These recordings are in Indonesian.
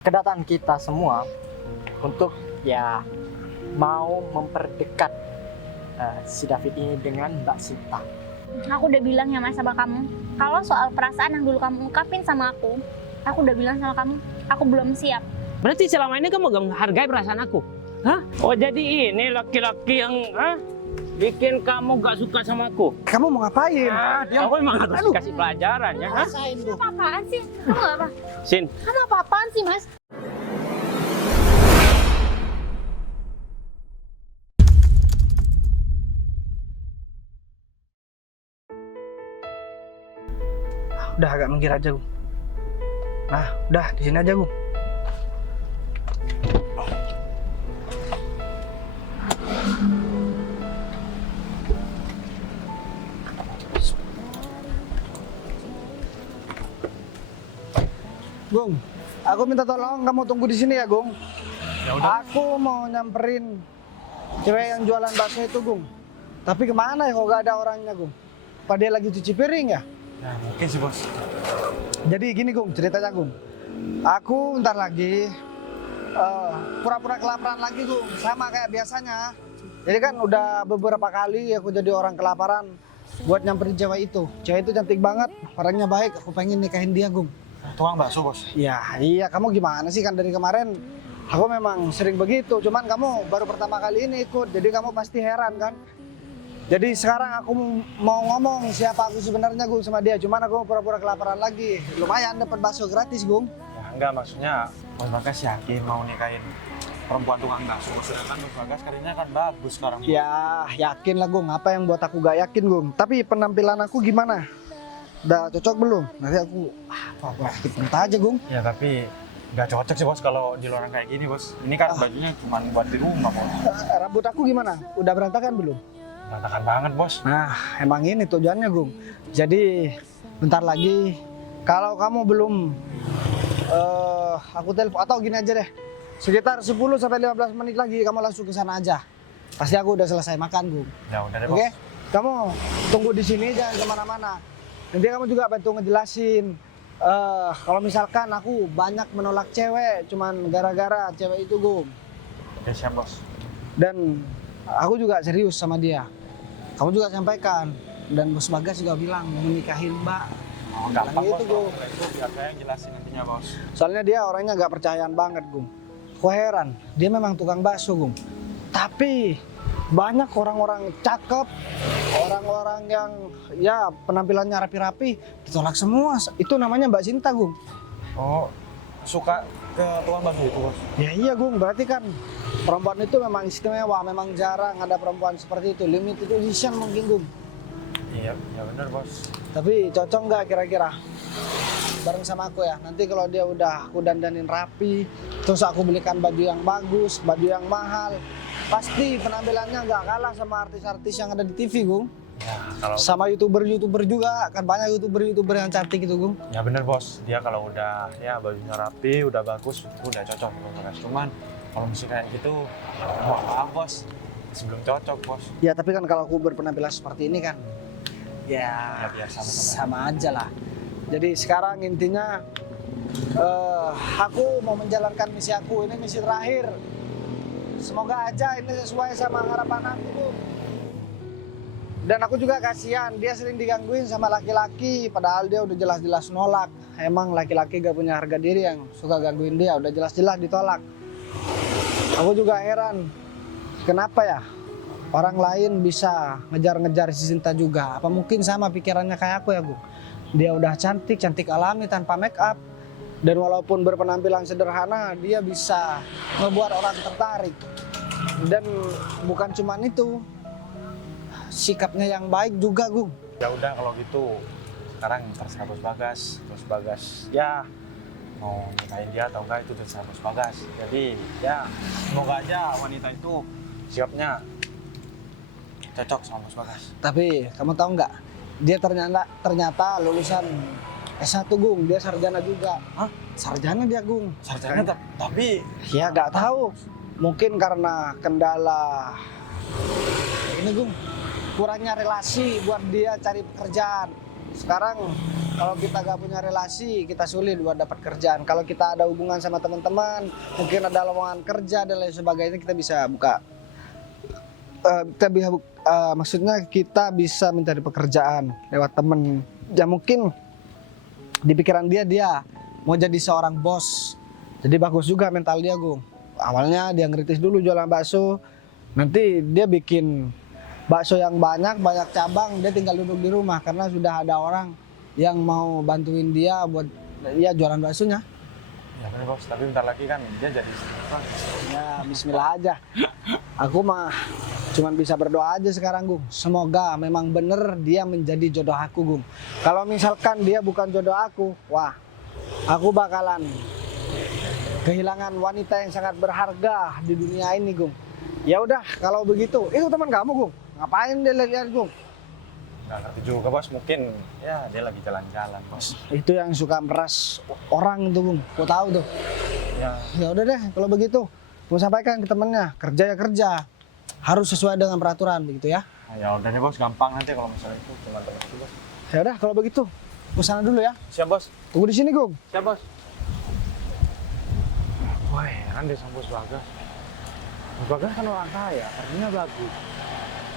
kedatangan kita semua untuk ya mau memperdekat si David ini dengan Mbak Sinta. Aku udah bilang ya Mas sama kamu, kalau soal perasaan yang dulu kamu ungkapin sama aku udah bilang sama kamu, aku belum siap. Berarti selama ini kamu gak menghargai perasaan aku? Hah? Oh jadi ini laki-laki yang bikin kamu gak suka sama aku? Kamu mau ngapain? Aku emang harus kasih pelajaran ya? Hah? Kamu apa-apaan sih? Kamu apa? Sin, Kamu apa-apaan sih Mas? Udah agak minggir aja, Gung. Nah, udah di sini aja, Gung. Gung, aku minta tolong kamu tunggu di sini ya, Gung. ya udah. Aku mau nyamperin cewek yang jualan bakso itu, Gung. Tapi kemana ya kok gak ada orangnya, Gung? Apa dia lagi cuci piring ya? Ya mungkin sih bos. Jadi gini, Gung, ceritanya, Gung. Aku ntar lagi pura-pura kelaparan lagi, Gung. Sama kayak biasanya. Jadi kan udah beberapa kali aku jadi orang kelaparan buat nyamperin cewek itu. Cewek itu cantik banget, orangnya baik. Aku pengen nikahin dia, Gung. Tukang bakso bos. Ya, iya, kamu gimana sih, kan dari kemarin aku memang sering begitu, cuman kamu baru pertama kali ini ikut, jadi kamu pasti heran kan. Jadi sekarang aku mau ngomong siapa aku sebenarnya, Gung, sama dia, cuman aku pura-pura kelaparan lagi. Lumayan dapat bakso gratis, Gung. Ya enggak, maksudnya Bos Bagas yakin mau nikahin perempuan tukang bakso. Sedangkan Bos Bagas karirnya kan bagus sekarang. Ya, yakin lah, Gung. Apa yang buat aku gak yakin, Gung? Tapi penampilan aku gimana? Udah cocok belum? Nanti aku ikut aja, Gung. Ya tapi nggak cocok sih bos kalau di luar kayak gini bos. Ini kan bajunya cuma buat di rumah bos. Rambut aku gimana? Udah berantakan belum? Berantakan banget bos. Nah, emang ini tujuannya, Gung. Jadi, bentar lagi kalau kamu belum aku telepon, atau gini aja deh. Sekitar 10 sampai 15 menit lagi kamu langsung ke sana aja. Pasti aku udah selesai makan, Gung. Ya udah deh bos. Oke? Kamu tunggu di sini, jangan kemana-mana. Nanti kamu juga bantu ngejelasin. Kalau misalkan aku banyak menolak cewek, cuman gara-gara cewek itu, Gung. Oke siap bos. Dan aku juga serius sama dia. Kamu juga sampaikan. Dan Bos Bagas juga bilang mau nikahin Mbak. Oh, gampang Bilang bos. gitu, Gung. Kalau itu biar saya yang jelasin nantinya bos. Soalnya dia orangnya gak percayaan banget, Gung. Aku heran, dia memang tukang bakso, Gung. Tapi banyak orang-orang cakep, orang-orang yang ya penampilannya rapi-rapi, ditolak semua. Itu namanya Mbak Sinta, Gung. Oh suka ke tukang bakso itu bos. Ya iya, Gung, berarti kan perempuan itu memang istimewa, memang jarang ada perempuan seperti itu. Limited edition mungkin, Gung. Iya ya benar bos. Tapi cocok nggak kira-kira bareng sama aku ya? Nanti kalau dia udah aku dandanin rapi, terus aku belikan baju yang bagus, baju yang mahal, pasti penampilannya nggak kalah sama artis-artis yang ada di TV, Gung. Ya kalau Sama youtuber-youtuber juga, kan banyak youtuber-youtuber yang cantik itu, Gung. ya benar bos. Dia kalau udah ya bajunya rapi, udah bagus, itu udah cocok Bos Bagas. Cuman kalau misalnya kayak gitu, wah maaf bos. Sebelum cocok bos. Ya tapi kan kalau aku berpenampilan seperti ini kan, Ya, biar sama-sama. sama aja lah. Jadi sekarang intinya aku mau menjalankan misi aku, ini misi terakhir. Semoga aja ini sesuai sama harapan aku, Gung. Dan aku juga kasihan, dia sering digangguin sama laki-laki, padahal dia udah jelas-jelas nolak. Emang laki-laki gak punya harga diri yang suka gangguin dia, udah jelas-jelas ditolak. Aku juga heran, kenapa ya orang lain bisa ngejar-ngejar si Sinta juga? Apa mungkin sama pikirannya kayak aku ya, Gung? Dia udah cantik, cantik alami tanpa make up. Dan walaupun berpenampilan sederhana, dia bisa ngebuat orang tertarik. Dan bukan cuman itu, sikapnya yang baik juga, Gung. Ya udah kalau gitu sekarang terserah Bos Bagas. Bos Bagas ya mau nikahin dia atau enggak itu terserah Bos Bagas. Jadi ya semoga aja wanita itu sikapnya cocok sama Bos Bagas. Tapi kamu tahu nggak? Dia ternyata lulusan S1, Gung. Dia sarjana juga. Hah? Sarjana dia, Gung. Sarjana tapi Ya nggak tahu. Mungkin karena kendala ini, Gung. Kurangnya relasi buat dia cari pekerjaan. Sekarang kalau kita gak punya relasi, kita sulit buat dapat kerjaan. Kalau kita ada hubungan sama teman-teman, mungkin ada lowongan kerja dan lain sebagainya, kita bisa buka. Maksudnya kita bisa mencari pekerjaan lewat temen. Ya mungkin di pikiran dia mau jadi seorang bos. Jadi bagus juga mental dia, Gung. Awalnya dia ngeritis dulu jualan bakso. Nanti dia bikin bakso yang banyak cabang, dia tinggal duduk di rumah karena sudah ada orang yang mau bantuin dia buat ya jualan baksonya. Ya bener bos, tapi bentar lagi kan dia jadi istri. Ya bismillah aja. Aku mah cuman bisa berdoa aja sekarang, Gung. Semoga memang bener dia menjadi jodoh aku, Gung. Kalau misalkan dia bukan jodoh aku, wah, aku bakalan kehilangan wanita yang sangat berharga di dunia ini, Gung. Ya udah, kalau begitu, itu teman kamu, Gung. Ngapain dia lihat, Gung? Nggak ngerti juga bos, mungkin ya dia lagi jalan-jalan bos. Itu yang suka meras orang itu, Gung. Kau tahu tuh. Ya udah deh, kalau begitu, mau sampaikan ke temennya, kerja ya kerja, harus sesuai dengan peraturan, begitu ya. Ya udah nih bos, gampang nanti kalau misalnya itu cuma teman itu bos. Ya udah, kalau begitu, ke sana dulu ya. Siap bos. Tunggu di sini, Gung. Siap bos. Wah heran deh sama bos Bagas. Bos Bagas kan orang kaya, artinya bagus.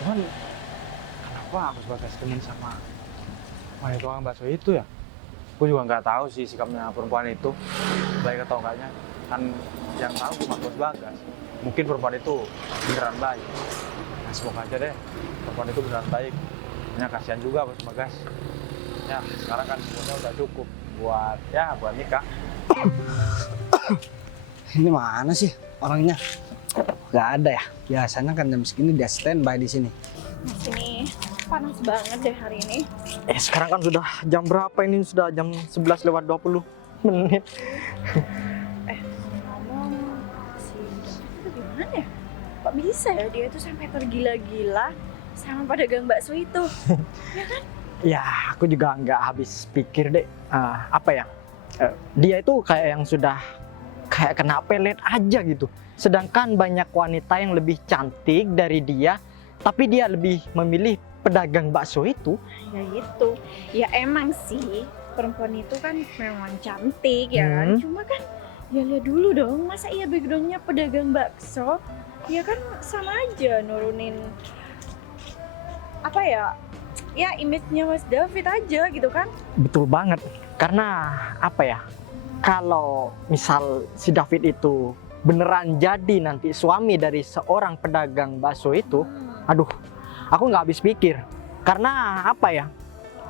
Cuman kenapa bos Bagas temen sama wanita tukang bakso itu ya? Aku juga nggak tahu sih sikapnya perempuan itu, baik atau enggaknya. Kan yang tahu cuma bos Bagas. Mungkin perempuan itu beneran baik. Nah, semoga aja deh perempuan itu beneran baik. Hanya kasihan juga bos Bagas. Ya sekarang kan semuanya udah cukup buat nikah. Ini mana sih orangnya? Gak ada ya. Biasanya kan jam segini dia standby di sini. Sini panas banget deh hari ini. Sekarang kan sudah jam berapa ini? Sudah jam 11:20. Ngomong si itu gimana ya? Kok bisa ya dia tuh sampai tergila-gila sama pedagang bakso itu? Ya, aku juga nggak habis pikir deh. Dia itu kayak yang sudah kayak kena pelet aja gitu. Sedangkan banyak wanita yang lebih cantik dari dia, tapi dia lebih memilih pedagang bakso itu. Ya gitu. Ya emang sih perempuan itu kan memang cantik ya kan. Cuma kan ya lihat dulu dong, masa iya backgroundnya pedagang bakso? Ya kan sama aja nurunin apa ya? Ya image-nya Mas David aja gitu kan. Betul banget. Karena apa ya? Kalau misal si David itu beneran jadi nanti suami dari seorang pedagang bakso itu, aduh, aku nggak habis pikir. Karena apa ya?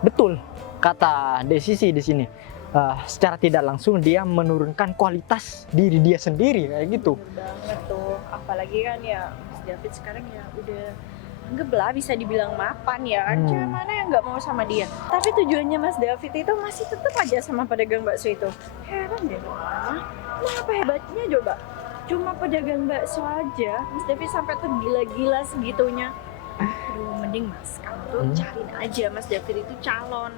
Betul kata Desisi di sini. Secara tidak langsung dia menurunkan kualitas diri dia sendiri kayak gitu. Bener banget tuh. Apalagi kan ya Mas David sekarang ya udah anggaplah bisa dibilang mapan ya kan. Cewek mana yang nggak mau sama dia? Tapi tujuannya Mas David itu masih tetap aja sama pedagang bakso itu. Heran deh Mama. Emang apa hebatnya coba? Cuma pedagang bakso aja Mas David sampai tergila-gila segitunya. Aduh mending Mas kamu tuh cariin aja Mas David itu calon.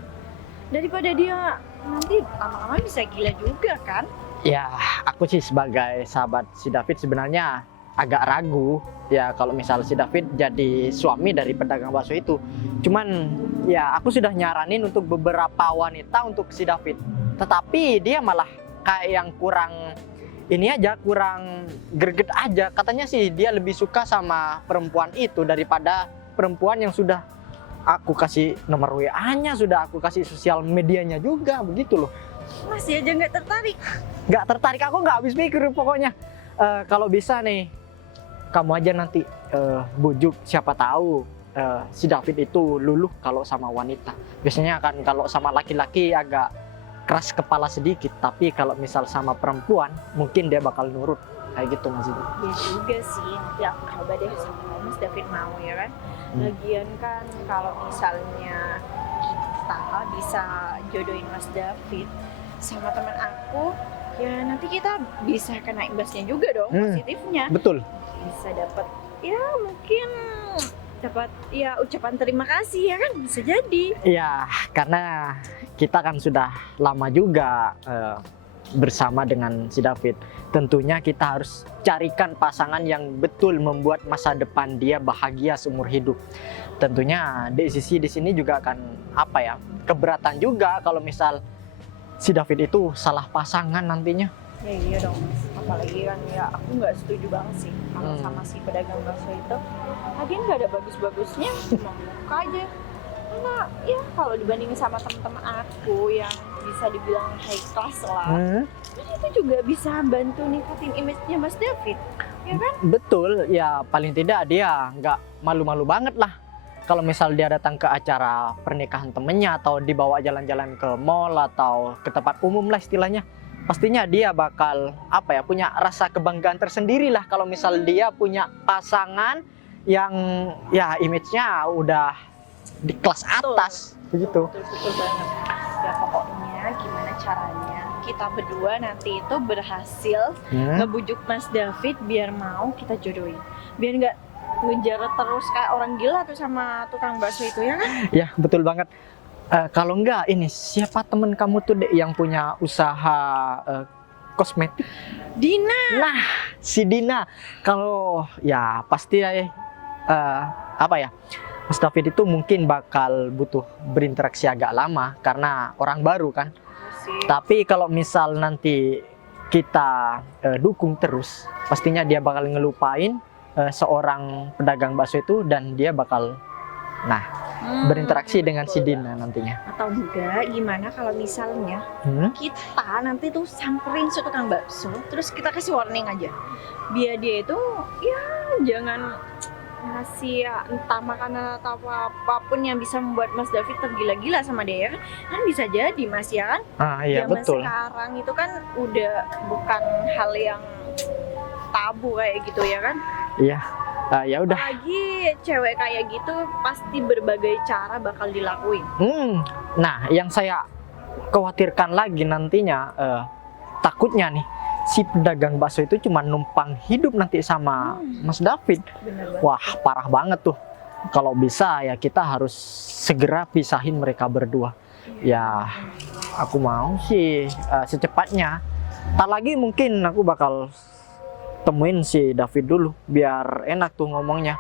Daripada dia nanti lama-lama bisa gila juga kan? Ya, aku sih sebagai sahabat si David sebenarnya agak ragu ya kalau misal si David jadi suami dari pedagang bakso itu. Cuman ya aku sudah nyaranin untuk beberapa wanita untuk si David. Tetapi dia malah kayak yang kurang kurang greget aja. Katanya sih dia lebih suka sama perempuan itu daripada perempuan yang sudah aku kasih nomor WA-nya, sudah aku kasih sosial medianya juga, begitu loh. Masih aja nggak tertarik? Nggak tertarik, aku nggak habis pikir pokoknya. Kalau bisa nih, kamu aja nanti bujuk, siapa tahu si David itu luluh kalau sama wanita. Biasanya kan kalau sama laki-laki agak keras kepala sedikit, tapi kalau misal sama perempuan mungkin dia bakal nurut kayak gitu Mas. Ya juga sih, nanti aku coba deh sama Mas David mau ya kan. Lagian kan kalau misalnya kita bisa jodohin Mas David sama teman aku, ya nanti kita bisa kena imbasnya juga dong, positifnya. Betul. Bisa dapat ya mungkin dapat ya ucapan terima kasih ya kan, bisa jadi. Ya karena kita kan sudah lama juga bersama dengan si David. Tentunya kita harus carikan pasangan yang betul membuat masa depan dia bahagia seumur hidup. Tentunya sisi di sini juga akan apa ya, keberatan juga kalau misal si David itu salah pasangan nantinya. Ya iya dong Mas, apalagi kan ya aku nggak setuju banget sih kalau sama si pedagang bakso itu. Lagian nggak ada bagus-bagusnya, cuma muka aja. Karena ya kalau dibandingin sama teman-teman aku yang bisa dibilang high class lah, kan itu juga bisa bantu ningkatin image-nya Mas David, ya kan? Betul, ya paling tidak dia nggak malu-malu banget lah. Kalau misal dia datang ke acara pernikahan temennya atau dibawa jalan-jalan ke mall atau ke tempat umum lah istilahnya, pastinya dia bakal apa ya, punya rasa kebanggaan tersendiri lah kalau misal dia punya pasangan yang ya image-nya udah di kelas atas begitu. Betul banget. Ya pokoknya gimana caranya kita berdua nanti itu berhasil ngebujuk Mas David biar mau kita jodohin. Biar nggak ngejar terus kayak orang gila tuh sama tukang bakso itu, ya kan? Ya betul banget. Kalau enggak ini siapa temen kamu tuh Dek yang punya usaha kosmetik? Dina. Nah si Dina. Kalau ya pasti apa ya, Mas David itu mungkin bakal butuh berinteraksi agak lama karena orang baru kan. Tapi kalau misal nanti kita dukung terus, pastinya dia bakal ngelupain seorang pedagang bakso itu dan dia bakal berinteraksi dengan si Dina nantinya. Atau enggak gimana kalau misalnya kita nanti tuh samperin si tukang bakso, terus kita kasih warning aja. Biar dia itu ya jangan ngasih ya, entah makanan atau apapun yang bisa membuat Mas David tergila-gila sama dia, ya kan? Kan bisa jadi Mas, ya kan? Iya Zaman betul. sekarang itu kan udah bukan hal yang tabu kayak gitu, ya kan? Iya. Ya udah. Lagi cewek kayak gitu pasti berbagai cara bakal dilakuin. Nah, yang saya khawatirkan lagi nantinya takutnya nih si pedagang bakso itu cuma numpang hidup nanti sama Mas David. Bener banget. Wah, parah banget tuh. Kalau bisa ya kita harus segera pisahin mereka berdua. Ya, aku mau sih secepatnya. Tak lagi mungkin aku bakal temuin si David dulu biar enak tuh ngomongnya.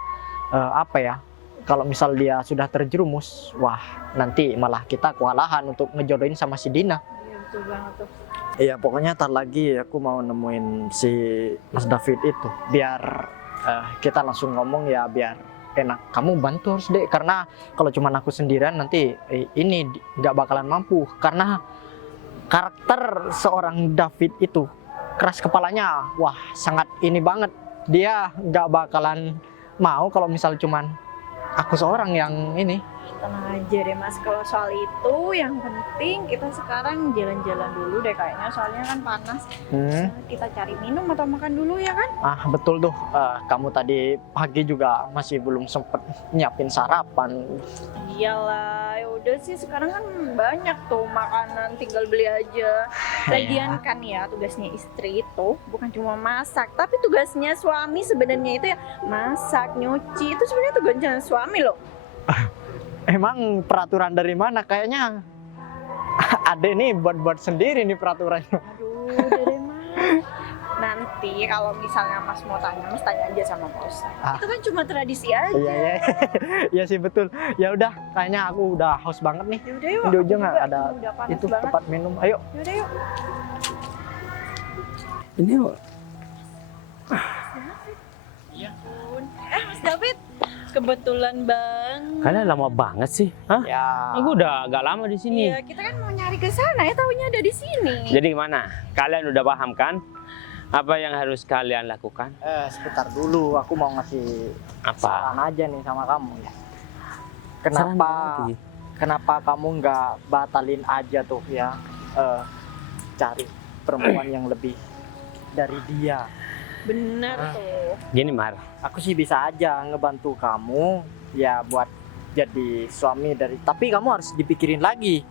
Apa ya? Kalau misal dia sudah terjerumus, wah nanti malah kita kewalahan untuk ngejodohin sama si Dina. Iya betul banget tuh. Iya, pokoknya tar lagi aku mau nemuin si Mas David itu biar kita langsung ngomong ya biar enak. Kamu bantu harus Dek, karena kalau cuma aku sendirian nanti ini nggak bakalan mampu karena karakter seorang David itu keras kepalanya. Wah, sangat ini banget. Dia nggak bakalan mau kalau misal cuman aku seorang yang ini. Tenang aja deh Mas, kalau soal itu yang penting kita sekarang jalan-jalan dulu deh kayaknya, soalnya kan panas. Kita cari minum atau makan dulu, ya kan? Betul tuh, kamu tadi pagi juga masih belum sempet nyiapin sarapan. Iyalah, ya udah sih sekarang kan banyak tuh makanan, tinggal beli aja. Lagian kan ya tugasnya istri itu bukan cuma masak, tapi tugasnya suami sebenarnya itu ya masak, nyuci. Itu sebenarnya tugasnya suami loh. Emang peraturan dari mana? Kayaknya Ade nih buat sendiri nih peraturannya. Aduh, udah deh Mas. Nanti kalau misalnya Mas mau tanya, Mas tanya aja sama Pak Ustadz. Itu kan cuma tradisi aja. Iya. Iya sih betul. Ya udah, kayaknya aku udah haus banget nih. Yaudah yuk. Di ujung ada udah panas itu banget. tempat minum. Ayo. Yaudah yuk. Ini Mas David, kebetulan bang. kalian lama banget sih. Hah? Ya. Aku udah agak lama di sini. Iya, kita kan mau nyari ke sana ya, taunya ada di sini. Jadi gimana? Kalian udah paham kan? Apa yang harus kalian lakukan? Sebentar dulu, aku mau ngasih Apa? saran aja nih sama kamu ya. Saran Kenapa apa lagi? kenapa kamu nggak batalin aja tuh ya cari perempuan yang lebih dari dia? Bener tuh. Gini Mar, Aku sih bisa aja ngebantu kamu ya buat jadi suami dari, tapi kamu harus dipikirin lagi.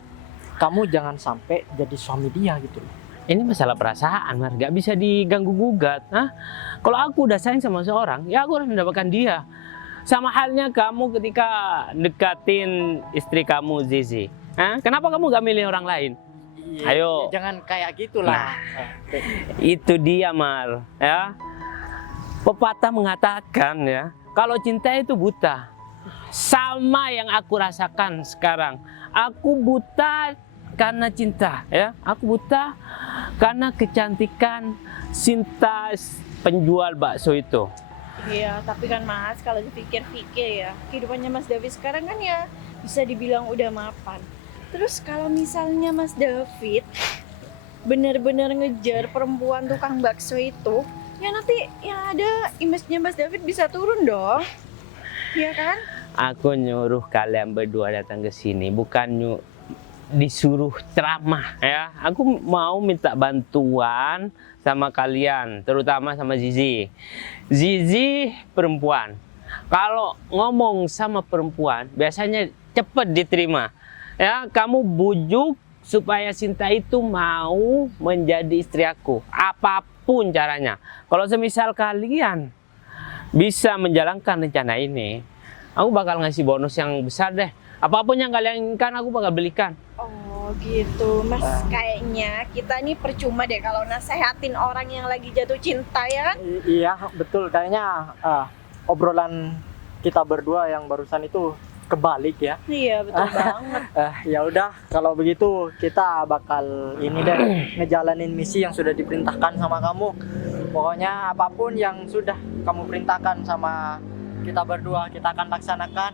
Kamu jangan sampai jadi suami dia gitu loh. ini masalah perasaan Mar, gak bisa diganggu gugat. Hah? Kalau aku udah sayang sama seorang, ya aku harus mendapatkan dia. Sama halnya kamu ketika dekatin istri kamu Zizi. Hah? Kenapa kamu gak milih orang lain? Iya, Ayo. ya jangan kayak gitulah. Itu dia, Mar, ya. Pepatah mengatakan ya, kalau cinta itu buta. Sama yang aku rasakan sekarang. Aku buta karena cinta, ya. Aku buta karena kecantikan Sinta penjual bakso itu. Iya, tapi kan Mas, kalau dipikir-pikir ya, kehidupannya Mas David sekarang kan ya bisa dibilang udah mapan. Terus kalau misalnya Mas David bener-bener ngejar perempuan tukang bakso itu, ya nanti yang ada image-nya Mas David bisa turun dong. Iya kan? Aku nyuruh kalian berdua datang ke sini, bukan disuruh ceramah ya. Aku mau minta bantuan sama kalian, terutama sama Zizi. Zizi perempuan. Kalau ngomong sama perempuan, biasanya cepat diterima. Ya, kamu bujuk supaya Sinta itu mau menjadi istri aku, apapun caranya. Kalau semisal kalian bisa menjalankan rencana ini, aku bakal ngasih bonus yang besar deh. Apapun yang kalian inginkan, aku bakal belikan. Oh gitu, Mas. Kayaknya kita nih percuma deh kalau nasehatin orang yang lagi jatuh cinta ya kan? Iya, betul. Kayaknya obrolan kita berdua yang barusan itu kebalik ya. Iya betul banget. Ya udah, kalau begitu kita bakal ini deh ngejalanin misi yang sudah diperintahkan sama kamu. Pokoknya apapun yang sudah kamu perintahkan sama kita berdua, kita akan laksanakan.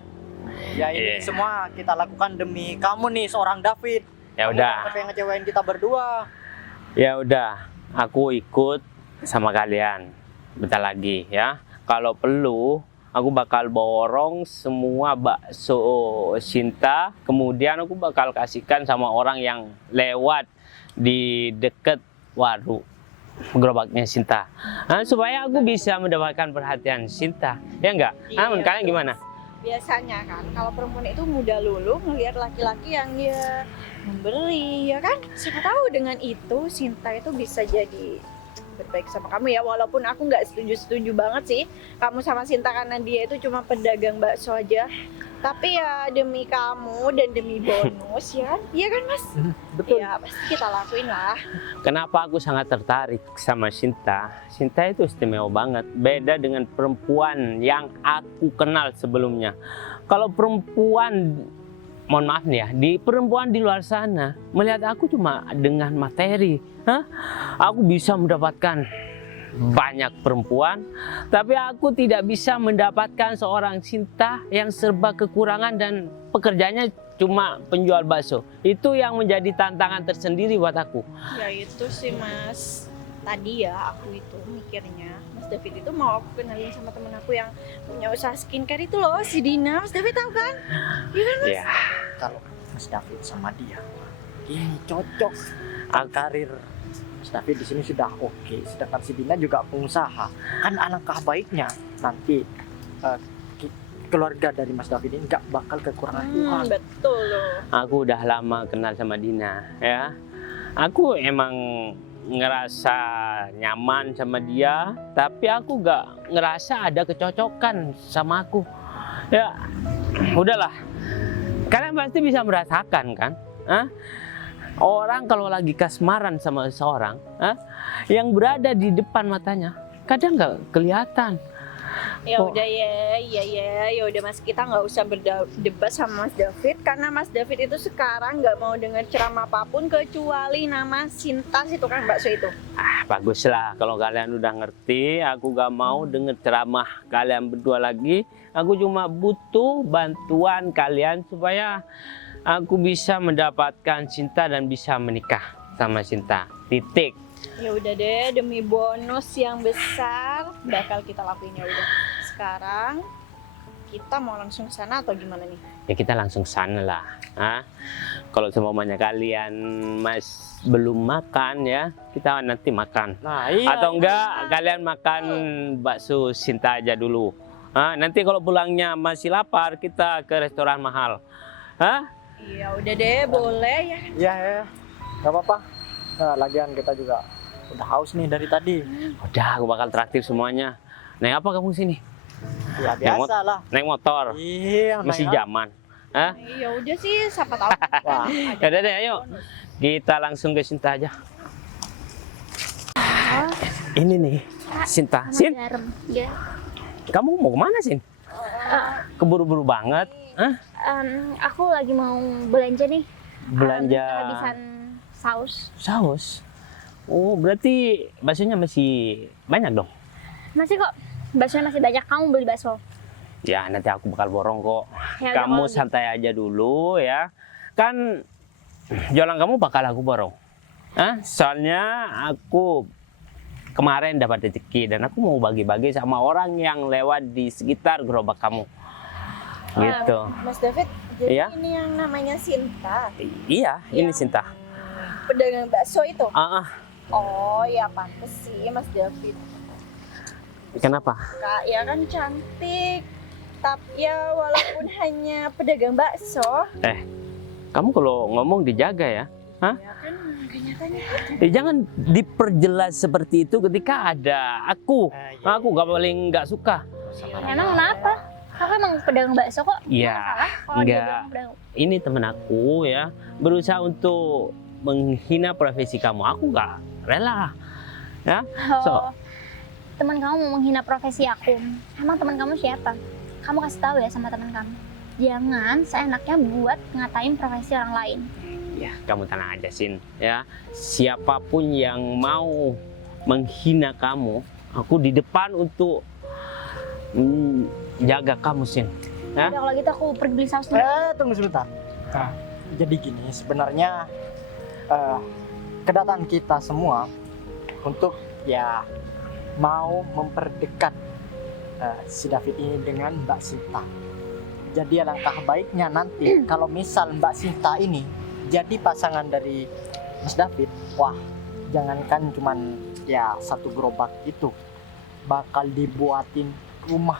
Ya ini semua kita lakukan demi kamu nih, seorang David. Ya Kamu udah. sampai yang ngecewain kita berdua. Ya udah, aku ikut sama kalian. Bentar lagi ya. Kalau perlu, aku bakal borong semua bakso Sinta. Kemudian aku bakal kasihkan sama orang yang lewat di deket warung gerobaknya Sinta. Supaya aku bisa mendapatkan perhatian Sinta. Ya enggak? Iya, Kalian gimana? Biasanya kan kalau perempuan itu mudah luluh ngelihat laki-laki yang ya memberi ya kan, siapa tahu dengan itu Sinta itu bisa jadi berbaik sama kamu ya, walaupun aku nggak setuju banget sih kamu sama Sinta karena dia itu cuma pedagang bakso aja, tapi ya demi kamu dan demi bonus ya kan, iya kan Mas? Betul. Ya pasti kita lakuin lah. Kenapa aku sangat tertarik sama Sinta? Sinta itu istimewa banget, beda dengan perempuan yang aku kenal sebelumnya. Kalau perempuan, mohon maaf nih ya, perempuan di luar sana melihat aku cuma dengan materi. Aku bisa mendapatkan banyak perempuan, tapi aku tidak bisa mendapatkan seorang Sinta yang serba kekurangan dan pekerjaannya cuma penjual bakso. Itu yang menjadi tantangan tersendiri buat aku. Ya itu sih Mas, tadi ya aku itu mikirnya Mas David itu mau aku kenalin sama temen aku yang punya usaha skincare itu loh, si Dina. Mas David tahu kan? Iya kan Mas? Ya, Kalau Mas David sama dia ini cocok. Karir Mas David di sini sudah oke, sedangkan si Dina juga pengusaha. Kan alangkah baiknya nanti keluarga dari Mas David ini nggak bakal kekurangan uang. Betul loh. aku udah lama kenal sama Dina ya. Aku emang ngerasa nyaman sama dia, tapi aku gak ngerasa ada kecocokan sama aku. Ya, udahlah. Kalian pasti bisa merasakan kan? Orang kalau lagi kasmaran sama seseorang, yang berada di depan matanya kadang nggak kelihatan. Ya udah ya udah Mas, kita nggak usah berdebat sama Mas David karena Mas David itu sekarang nggak mau dengar ceramah apapun kecuali nama Sinta si tukang bakso itu. Baguslah kalau kalian udah ngerti. Aku gak mau denger ceramah kalian berdua lagi. Aku cuma butuh bantuan kalian supaya aku bisa mendapatkan Sinta dan bisa menikah sama Sinta. Titik. Ya udah deh, demi bonus yang besar bakal kita lakuin. Ya udah. Sekarang kita mau langsung ke sana atau gimana nih? Ya kita langsung sana lah. Kalau semuanya kalian Mas belum makan ya, kita nanti makan. Nah, iya. Atau enggak kalian makan bakso Sinta aja dulu. Nanti kalau pulangnya masih lapar, kita ke restoran mahal. Ya udah deh, boleh ya. Ya, nggak apa-apa. Nah, lagian kita juga udah haus nih dari tadi. Udah, aku bakal traktir semuanya. Naik apa kamu sini? Ya biasa lah. Naik motor. Iya, Masih naik zaman. Ya udah sih, siapa tahu. Wah, Ya udah deh, ayo. Kita langsung ke Sinta aja. Ini nih, Sinta. Sin, Garam. Ya. kamu mau kemana, Sin? Keburu-buru banget. Hah? Aku lagi mau belanja nih. Belanja Kehabisan saus. saus. Oh, berarti baksonya masih banyak dong? Masih kok. Baksonya masih banyak. Kamu beli bakso. Ya, nanti aku bakal borong kok. Ya udah, Kamu kalau gitu. santai aja dulu ya. Kan jualan kamu bakal aku borong. Soalnya aku kemarin dapat rezeki dan aku mau bagi-bagi sama orang yang lewat di sekitar gerobak kamu. Gitu. Mas David, jadi Iya? ini yang namanya Sinta, Iya, ini Yang Sinta. pedagang bakso itu. Oh, Oh ya pantes sih Mas David. kenapa? Kak, ya kan cantik. Tapi ya walaupun hanya pedagang bakso, Kamu kalau ngomong dijaga ya. ya kan kenyataannya Jangan diperjelas seperti itu ketika ada aku. Aku nggak paling nggak suka. Emang kenapa? Kakak emang pedagang bakso kok. Iya, Nggak salah kalau dia enggak. bilang pedagang. Ini temen aku ya, berusaha untuk menghina profesi kamu. Aku nggak rela. Ya, Oh, So- teman kamu mau menghina profesi aku. Emang teman kamu siapa? Kamu kasih tahu ya sama teman kamu. Jangan seenaknya buat ngatain profesi orang lain. ya kamu tenang aja, Sin. Ya, siapapun yang mau menghina kamu, aku di depan untuk jaga kamu, Sin. Hah? Udah kalau gitu aku pergi beli saus dulu. Tunggu sebentar. Nah, jadi gini, sebenarnya kedatangan kita semua untuk ya mau memperdekat si David ini dengan Mbak Sinta. Jadi alangkah baiknya nanti kalau misal Mbak Sinta ini jadi pasangan dari Mas David, wah jangankan cuman ya satu gerobak itu, bakal dibuatin rumah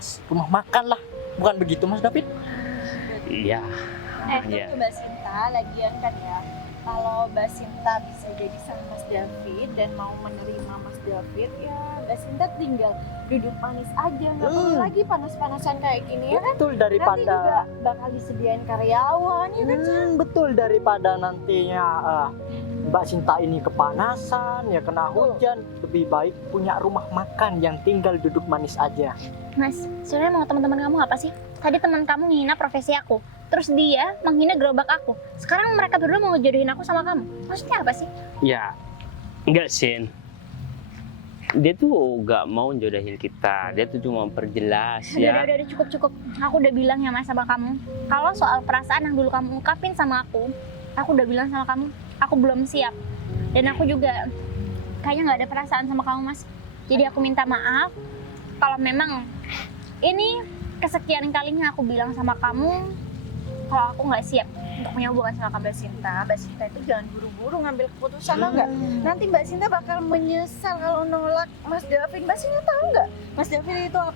makan lah, bukan begitu Mas David? Iya. Iya. Tunggu Mbak Sinta, lagian kan ya, kalau Mbak Sinta bisa jadi sama Mas David dan mau menerima Mas David, ya Mbak Sinta tinggal duduk manis aja, nggak perlu lagi panas-panasan kayak gini ya kan? Betul, Nanti juga daripada bakal disediain karyawan ya kan? betul, daripada nantinya Mbak Sinta ini kepanasan ya kena hujan, lebih baik punya rumah makan yang tinggal duduk manis aja. Mas, sebenarnya mau teman-teman kamu apa sih? Tadi teman kamu menghina profesi aku. Terus dia menghina gerobak aku. Sekarang mereka berdua mau ngejodohin aku sama kamu. Maksudnya apa sih? Ya, enggak, Sin. Dia tuh nggak mau jodohin kita. Dia tuh cuma memperjelas ya. Udah, cukup. Aku udah bilang ya Mas sama kamu. Kalau soal perasaan yang dulu kamu ungkapin sama aku udah bilang sama kamu, aku belum siap. Dan aku juga kayaknya nggak ada perasaan sama kamu, Mas. Jadi aku minta maaf kalau memang ini kesekian kalinya aku bilang sama kamu kalau aku nggak siap untuk punya hubungan sama Mbak Sinta. Mbak Sinta itu jangan buru-buru ngambil keputusan, tau nggak? Nanti Mbak Sinta bakal menyesal kalau nolak Mas David. Mbak Sinta tahu nggak Mas David itu apa?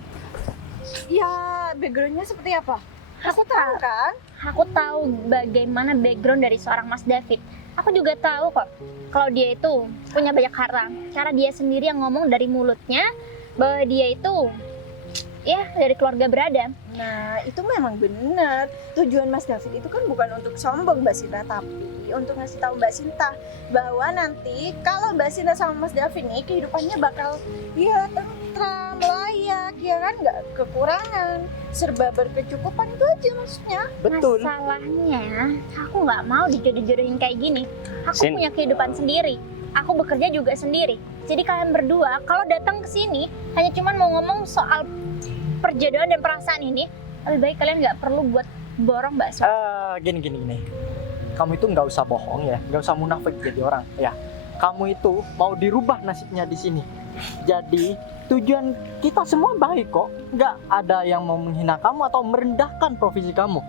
Ya backgroundnya seperti apa? Aku Tahu kan? Aku tahu bagaimana background dari seorang Mas David. Aku juga tahu kok kalau dia itu punya banyak harta. Cara dia sendiri yang ngomong dari mulutnya bahwa dia itu ya dari keluarga berada. Nah itu memang benar. Tujuan Mas David itu kan bukan untuk sombong Mbak Sinta, tapi untuk ngasih tahu Mbak Sinta bahwa nanti kalau Mbak Sinta sama Mas David nih kehidupannya bakal ya tentram, layak, ya kan, nggak kekurangan, serba berkecukupan, itu aja maksudnya. Betul. Masalahnya aku nggak mau dijodoh-jodohin kayak gini. Aku Sin. punya kehidupan sendiri. Aku bekerja juga sendiri. Jadi kalian berdua kalau datang ke sini hanya cuman mau ngomong soal perjodohan dan perasaan ini, lebih baik kalian nggak perlu buat borong bakso. Gini. Kamu itu nggak usah bohong ya, nggak usah munafik jadi orang ya. Kamu itu mau dirubah nasibnya di sini. Jadi tujuan kita semua baik kok. Nggak ada yang mau menghina kamu atau merendahkan profesi kamu.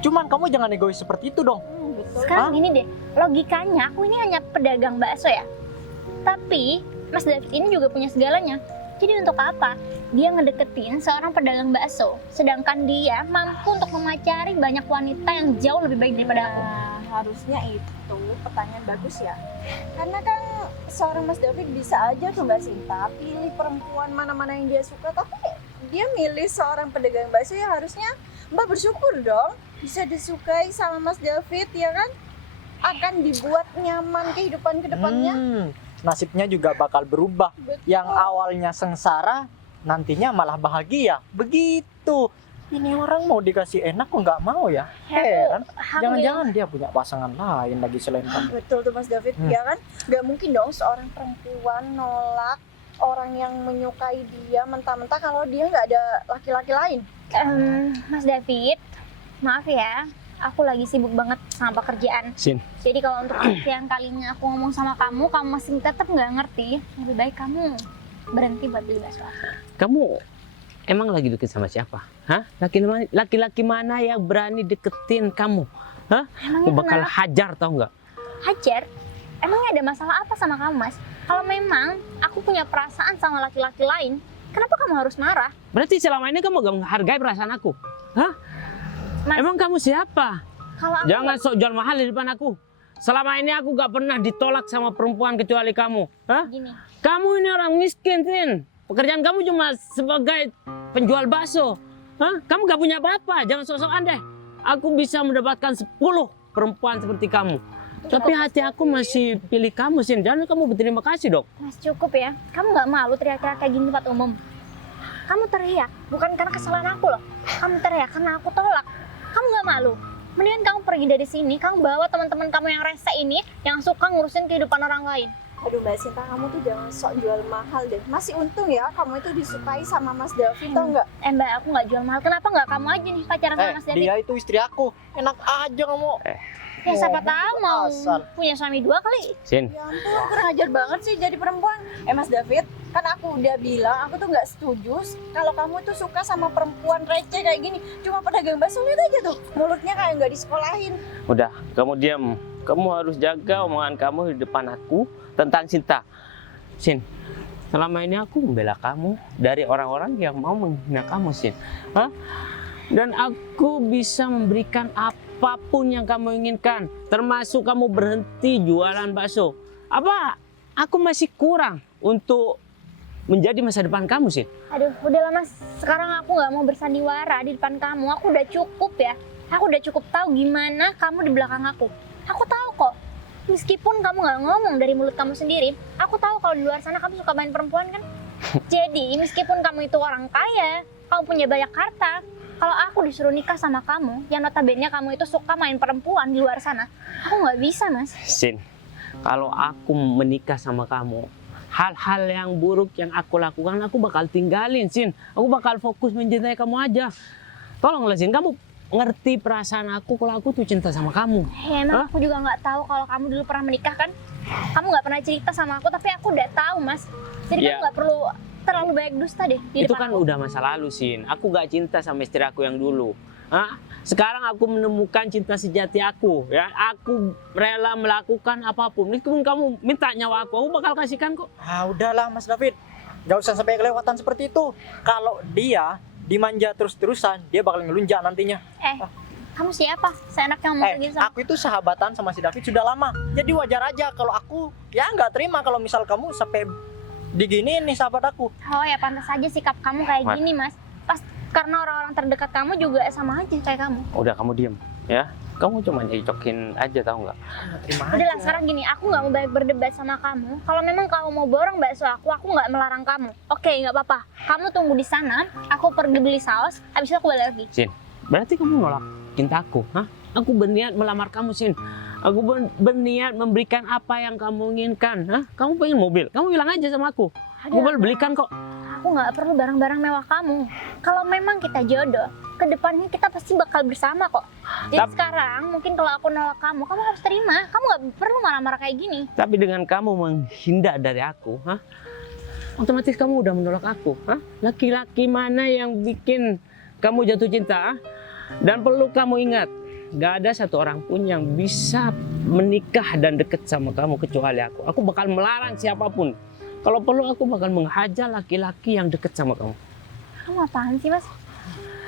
Cuman kamu jangan egois seperti itu dong. Betul. Sekarang gini deh, logikanya aku ini hanya pedagang bakso ya. Tapi Mas David ini juga punya segalanya. Jadi untuk apa dia ngedeketin seorang pedagang bakso, sedangkan dia mampu untuk memacari banyak wanita yang jauh lebih baik daripada aku. Nah, harusnya itu pertanyaan bagus ya. Karena kan seorang Mas David bisa aja tuh Mbak Sinta pilih perempuan mana-mana yang dia suka, tapi dia milih seorang pedagang bakso, ya harusnya Mbak bersyukur dong bisa disukai sama Mas David, ya kan? akan dibuat nyaman kehidupan ke depannya. Nasibnya juga bakal berubah. Betul. Yang awalnya sengsara, nantinya malah bahagia. Begitu. Ini orang mau dikasih enak kok nggak mau ya? Heran. Jangan-jangan dia punya pasangan lain lagi selain kamu. Betul tuh Mas David, ya kan? Gak mungkin dong seorang perempuan nolak orang yang menyukai dia mentah-mentah kalau dia nggak ada laki-laki lain. Mas David, maaf ya, aku lagi sibuk banget sama pekerjaan. Sin, Jadi kalau untuk yang kalinya aku ngomong sama kamu masih tetap nggak ngerti, lebih baik kamu berhenti buat beli bakso aku. kamu emang lagi deket sama siapa? Hah? Laki-laki mana yang berani deketin kamu? Hah? Aku Emangnya bakal kenapa? hajar tau nggak? Hajar? Emangnya ada masalah apa sama kamu, Mas? Kalau memang aku punya perasaan sama laki-laki lain, kenapa kamu harus marah? Berarti selama ini kamu gak menghargai perasaan aku? Hah? Mas, Emang kamu siapa? kalau aku Jangan sok jual mahal di depan aku. Selama ini aku gak pernah ditolak sama perempuan kecuali kamu. Hah? gini, Kamu ini orang miskin, Sin. Pekerjaan kamu cuma sebagai penjual bakso. Hah? Kamu gak punya apa-apa. Jangan sok-sokan deh. Aku bisa mendapatkan 10 perempuan seperti kamu. Tapi hati aku masih pilih kamu, Sin. Jangan kamu berterima kasih dong. Mas cukup ya. Kamu nggak malu teriak-teriak kayak gini di tempat umum? Kamu teriak bukan karena kesalahan aku loh. Kamu teriak karena aku tolak. Kamu nggak malu? Mendingan kamu pergi dari sini. Kamu bawa teman-teman kamu yang rese ini, yang suka ngurusin kehidupan orang lain. Aduh Mbak Sinta, kamu tuh jangan sok jual mahal deh. Masih untung ya kamu itu disukai sama Mas David, tau nggak? Mbak, aku nggak jual mahal. Kenapa nggak kamu aja nih pacaran sama Mas David? Dia itu istri aku. Enak aja kamu. Ya siapa tahu mau asal. punya suami 2 kali. Sin, Ya ampun, kurang ajar banget sih jadi perempuan. Mas David, kan aku udah bilang aku tuh nggak setuju kalau kamu tuh suka sama perempuan receh kayak gini. Cuma pedagang bakso, lihat aja tuh, mulutnya kayak nggak disekolahin. udah, kamu diam. Kamu harus jaga omongan kamu di depan aku tentang cinta. Sin, selama ini aku membela kamu dari orang-orang yang mau menghina kamu, Sin. Hah? Dan aku bisa memberikan apapun yang kamu inginkan, termasuk kamu berhenti jualan bakso. Apa aku masih kurang untuk menjadi masa depan kamu, Sin? Aduh, udahlah Mas. Sekarang aku nggak mau bersandiwara di depan kamu. Aku udah cukup ya. Aku udah cukup tahu gimana kamu di belakang aku. Aku tahu kok. Meskipun kamu nggak ngomong dari mulut kamu sendiri, aku tahu kalau di luar sana kamu suka main perempuan kan. Jadi meskipun kamu itu orang kaya, kamu punya banyak harta, kalau aku disuruh nikah sama kamu, yang notabene kamu itu suka main perempuan di luar sana, aku nggak bisa Mas. Sin, kalau aku menikah sama kamu, hal-hal yang buruk yang aku lakukan, aku bakal tinggalin, Sin. Aku bakal fokus mencintai kamu aja. Tolonglah, Sin, kamu ngerti perasaan aku kalau aku tuh cinta sama kamu. Ya emang aku juga nggak tahu kalau kamu dulu pernah menikah kan. Kamu nggak pernah cerita sama aku, tapi aku udah tahu Mas. Jadi Ya. kamu nggak perlu terlalu banyak dusta deh di Itu depan kan aku. udah masa lalu, Sin. Aku gak cinta sama istri aku yang dulu. Hah? Sekarang aku menemukan cinta sejati aku. Ya, aku rela melakukan apapun. Meskipun kamu minta nyawa aku bakal kasihkan kok. Ah udahlah Mas David. Gak usah sampai kelewatan seperti itu. Kalau dia dimanja terus-terusan, dia bakal ngelunjak nantinya. Kamu siapa? Seenaknya ngomong kayak gitu sama Aku itu sahabatan sama si David sudah lama. Jadi wajar aja kalau aku ya nggak terima kalau misal kamu sampai diginiin nih sahabat aku. Oh ya pantas aja sikap kamu kayak Mas. gini Mas. Pas karena orang-orang terdekat kamu juga sama aja kayak kamu. Udah, kamu diem. Ya, kamu cuma nyocokin aja, tahu nggak? Terima Udahlah sekarang gini, aku nggak mau banyak berdebat sama kamu. Kalau memang kamu mau borong bakso aku nggak melarang kamu. Oke, nggak apa-apa. Kamu tunggu di sana, aku pergi beli saus, habis itu aku balik lagi. Sin, berarti kamu nolak cintaku, hah? Aku berniat melamar kamu, Sin. Aku berniat memberikan apa yang kamu inginkan, hah? Kamu pengen mobil, kamu bilang aja sama aku. Aku boleh belikan kok. Aku nggak perlu barang-barang mewah kamu. Kalau memang kita jodoh, kedepannya kita pasti bakal bersama kok. Jadi sekarang mungkin kalau aku nolak kamu harus terima. Kamu nggak perlu marah-marah kayak gini. Tapi dengan kamu menghindar dari aku, hah? Otomatis kamu udah menolak aku, hah? Laki-laki mana yang bikin kamu jatuh cinta, hah? Dan perlu kamu ingat, gak ada satu orang pun yang bisa menikah dan deket sama kamu kecuali aku. Aku bakal melarang siapapun. Kalau perlu aku bakal menghajar laki-laki yang deket sama kamu. Kamu apaan sih Mas?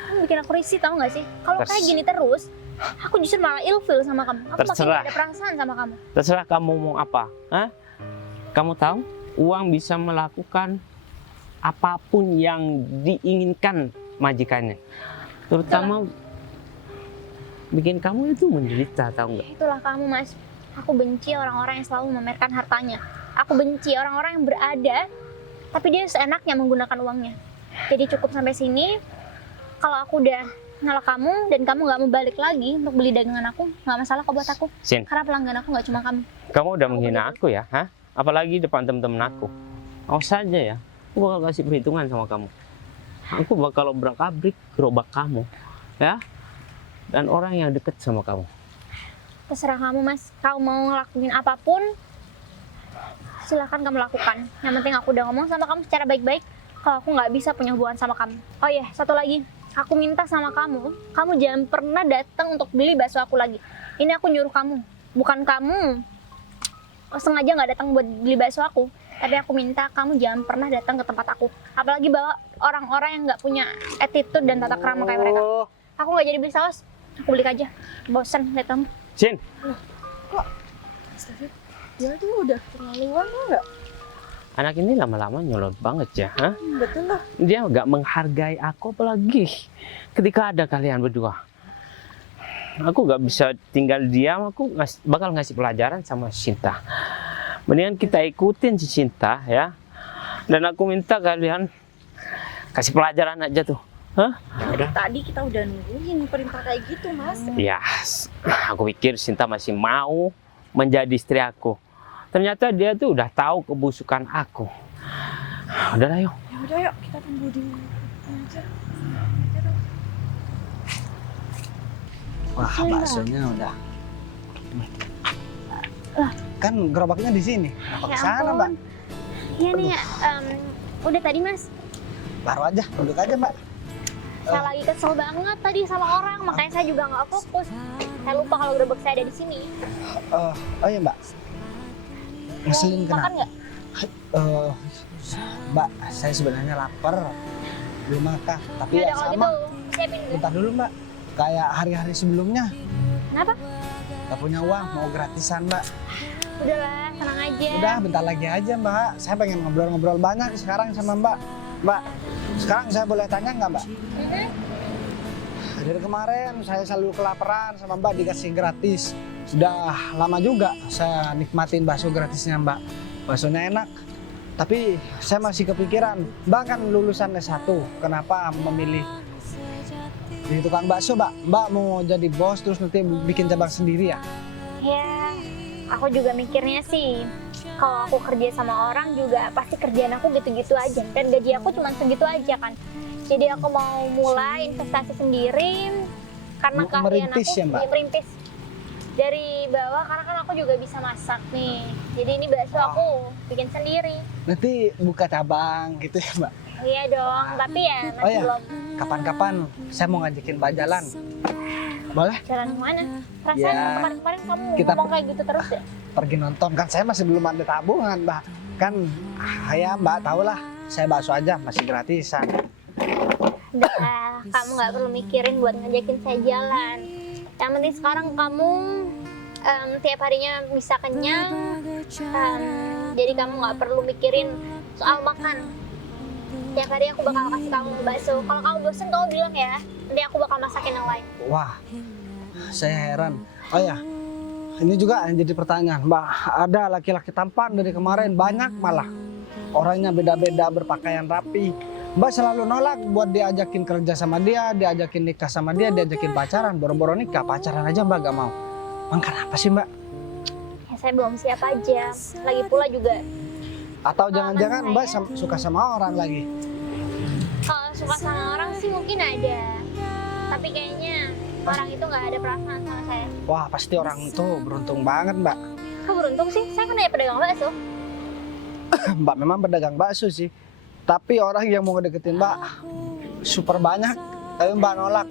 Kamu bikin aku risih tau nggak sih? Kalau kayak gini terus, aku justru malah ilfil sama kamu. Aku makin Terserah. gak ada perasaan sama kamu. Terserah kamu mau apa, hah? Kamu tahu, uang bisa melakukan apapun yang diinginkan majikannya. Terutama bikin kamu itu menderita, tahu nggak? Itulah kamu Mas. Aku benci orang-orang yang selalu memamerkan hartanya. Aku benci orang-orang yang berada, tapi dia seenaknya menggunakan uangnya. Jadi cukup sampai sini. Kalau aku udah nolak kamu dan kamu nggak mau balik lagi untuk beli dagangan aku, nggak masalah kok buat aku. Sin, Karena pelanggan aku nggak cuma kamu. kamu udah menghina aku ya, hah? Apalagi depan temen-temen aku. Awas saja ya, aku bakal kasih perhitungan sama kamu. Aku bakal obrak-abrik gerobak kamu, ya. Dan orang yang deket sama kamu. Terserah kamu mas, kamu mau ngelakuin apapun, silahkan kamu lakukan. Yang penting aku udah ngomong sama kamu secara baik-baik, kalau aku nggak bisa punya hubungan sama kamu. Oh iya, satu lagi, aku minta sama kamu, kamu jangan pernah datang untuk beli bakso aku lagi. Ini aku nyuruh kamu, bukan kamu sengaja nggak datang buat beli bakso aku, tapi aku minta kamu jangan pernah datang ke tempat aku. Apalagi bawa orang-orang yang nggak punya attitude dan tata krama kayak mereka. Aku nggak jadi beli saus, aku beli aja. Bosen lihat kamu. Sin, Mas David, dia tuh udah terlaluan nggak? anak ini lama-lama nyolot banget ya, hah? Betul lah. Dia nggak menghargai aku apalagi ketika ada kalian berdua. Aku nggak bisa tinggal diam, aku bakal ngasih pelajaran sama Sinta. Mendingan kita ikutin si Sinta ya. Dan aku minta kalian kasih pelajaran aja tuh. Hah? Tadi kita udah nungguin perintah kayak gitu, Mas. Ya, aku pikir Sinta masih mau menjadi istri aku. Ternyata dia tuh udah tahu kebusukan aku. Udahlah yuk. Ya udah yuk, kita tunggu di aja. Wah, baksonya udah. Kan gerobaknya di sini. Kenapa ke sana, Mbak? Iya nih, udah tadi mas. Baru aja, duduk aja, Mbak. Saya lagi kesel banget tadi sama orang, makanya saya juga nggak fokus. Saya lupa kalau gerobak saya ada di sini. Oh iya, Mbak. Ngeselin Mau makan kenapa? nggak? Mbak, saya sebenarnya lapar. Belum makan, tapi Ya ya udah kalau sama. gitu, siapin dulu. Bentar dulu, Mbak. Kayak hari-hari sebelumnya. Kenapa? Gak punya uang, mau gratisan, Mbak. Udahlah, tenang aja. Udah, bentar lagi aja, Mbak. Saya pengen ngobrol-ngobrol banyak sekarang sama Mbak. Mbak, sekarang saya boleh tanya nggak, Mbak? Mhm. Dari kemarin saya selalu kelaparan sama Mbak dikasih gratis. Sudah lama juga saya nikmatin bakso gratisnya Mbak. Baksonya enak. Tapi saya masih kepikiran, Mbak kan lulusan S1. Kenapa memilih jadi tukang bakso, Mbak? Mbak mau jadi bos terus nanti bikin cabang sendiri ya? Ya, aku juga mikirnya sih, kalau aku kerja sama orang juga pasti kerjaan aku gitu-gitu aja. Dan gaji aku cuma segitu aja kan. Jadi aku mau mulai investasi sendiri karena keahlian Merintis aku ya, Mbak? merintis dari bawah, karena kan aku juga bisa masak nih. Jadi ini bakso aku bikin sendiri. Nanti buka cabang gitu ya, Mbak? Iya dong, tapi ya masih Oh iya. belum Kapan-kapan saya mau ngajakin Mbak jalan. Boleh? jalan kemana. Perasaan Ya, kemarin-kemarin kamu kita- ngomong kayak gitu terus ya? Pergi nonton, kan saya masih belum ada tabungan, Mbak. Kan ya Mbak tahulah, saya bakso aja masih gratisan. Udah, kamu nggak perlu mikirin buat ngajakin saya jalan. Yang penting sekarang kamu tiap harinya bisa kenyang, jadi kamu nggak perlu mikirin soal makan. Tiap hari aku bakal kasih kamu bakso. Kalau kamu bosen kamu bilang ya, nanti aku bakal masakin yang lain. Wah, saya heran. Oh ya, ini juga yang jadi pertanyaan, Mbak. Ada laki-laki tampan dari kemarin, banyak malah. Orangnya beda-beda, berpakaian rapi. Mbak selalu nolak buat diajakin kerja sama dia, diajakin nikah sama dia, diajakin pacaran. Boro-boro nikah, pacaran aja Mbak gak mau. Emang kenapa sih, Mbak? Ya saya belum siap aja. Lagi pula juga, Atau jangan-jangan Mbak saya- suka sama orang lagi? kalau suka sama orang sih mungkin ada. Tapi kayaknya orang itu nggak ada perasaan sama saya. Wah, pasti orang itu beruntung banget, Mbak. Kok beruntung sih? Saya kan dari pedagang bakso. Mbak memang pedagang bakso sih. Tapi orang yang mau ngedeketin Mbak super banyak. Tapi Mbak nolak.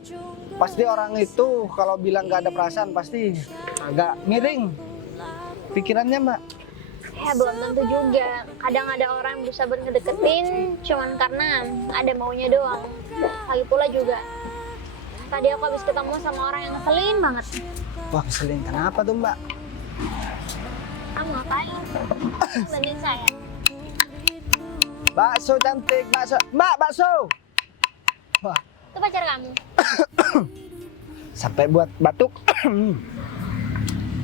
Pasti orang itu kalau bilang gak ada perasaan pasti agak miring pikirannya, Mbak. Ya belum tentu juga. Kadang ada orang yang berusaha buat ngedeketin cuman karena ada maunya doang. Lagi pula juga tadi aku habis ketemu sama orang yang ngeselin banget. Wah, keselin kenapa tuh, Mbak? Kamu ngapain? Bantuin saya. Bakso cantik, bakso. Mbak, bakso. Wah, Itu pacar kamu. sampai buat batuk.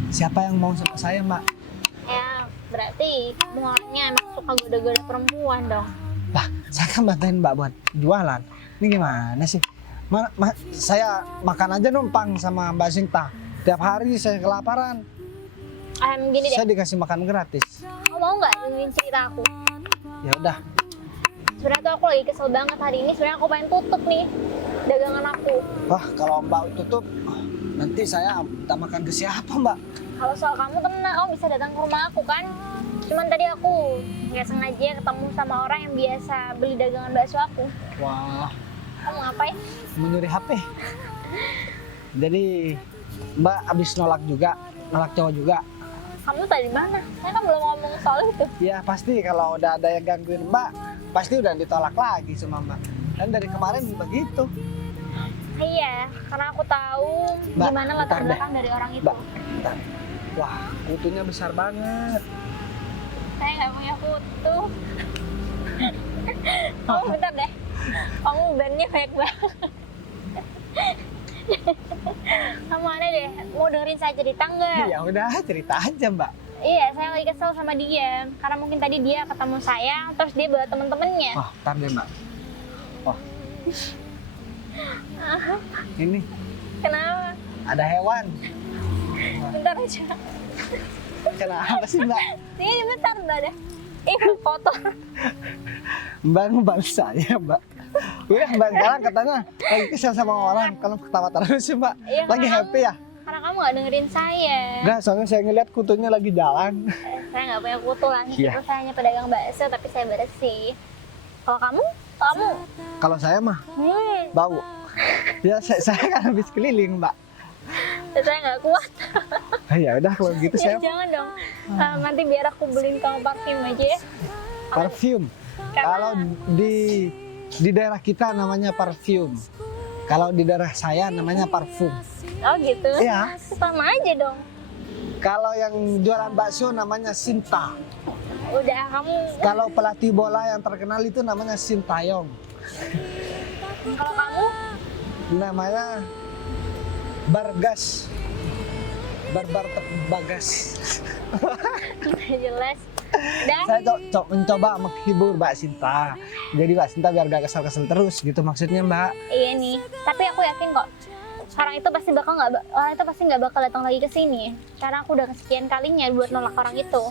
siapa yang mau sama saya, Mbak? Ya, berarti kamu orangnya emang suka goda-goda perempuan dong. Lah, saya kan bantuin Mbak buat jualan. Ini gimana sih? Saya makan aja numpang sama Mbak Sinta. Tiap hari saya kelaparan. Gini deh, Saya dikasih makan gratis. kamu mau nggak dengerin cerita aku? Ya udah. Sebenarnya tuh aku lagi kesel banget hari ini. Sebenarnya aku pengen tutup nih dagangan aku. Wah, kalau Mbak tutup, nanti saya minta makan ke siapa, Mbak? Kalau soal kamu tenang, kamu bisa datang ke rumah aku kan. Cuman tadi aku nggak sengaja ketemu sama orang yang biasa beli dagangan bakso aku. Wah, Kamu ngapain? mencuri HP. Jadi Mbak abis nolak juga, nolak cowok juga. Kamu tadi mana? Saya kan belum ngomong soal itu. Ya pasti kalau udah ada yang gangguin Mbak, pasti udah ditolak lagi sama Mbak. Dan dari kemarin begitu. Iya, karena aku tahu Mbak, gimana bentar latar deh. belakang dari orang itu. Mbak, bentar. Wah, kutunya besar banget. Saya nggak punya kutu. Kamu bentar deh. Kamu bebannya banyak banget. Kamu aneh deh. Mau dengerin saya cerita nggak? Ya udah, cerita aja Mbak. Iya, saya lagi kesel sama dia. Karena mungkin tadi dia ketemu saya, terus dia bawa temen-temennya. Wah, ntar deh Mbak. Wah. Ini Kenapa? ada hewan. Bentar aja. Kenapa sih Mbak? Ini bentar deh. Foto. Mbak ngebales saya Mbak. Udah Mbak sekarang katanya lagi kesel sama orang. Kalau ketawa terus sih Mbak. Iya, Lagi karena happy ya? Karena kamu nggak dengerin saya. Enggak, soalnya saya ngeliat kutunya lagi jalan. Saya nggak punya kutu lah. Iya. Itu saya hanya pedagang bakso, tapi saya bersih. Kalau kamu? Kalau saya mah bau. Ya saya kan habis keliling Mbak. Saya nggak kuat. Ya udah kalau gitu saya Jangan dong. Nanti biar aku beliin kamu parfum aja ya. parfum. Karena- Kalau di daerah kita namanya parfum. Kalau di daerah saya namanya parfum. Oh gitu? Iya. Sama aja dong. Kalau yang jualan bakso namanya Sinta. Udah kamu. Kalau pelatih bola yang terkenal itu namanya Sintayong. Kalau kamu? Namanya Bargas. Barbar Bagas. Udah jelas. Udah. Saya mencoba menghibur Mbak Sinta. Jadi Mbak Sinta biar gak kesel-kesel terus gitu maksudnya Mbak. Iya nih. Tapi aku yakin kok. Orang itu pasti nggak bakal datang lagi ke sini. Karena aku udah kesekian kalinya buat nolak orang itu.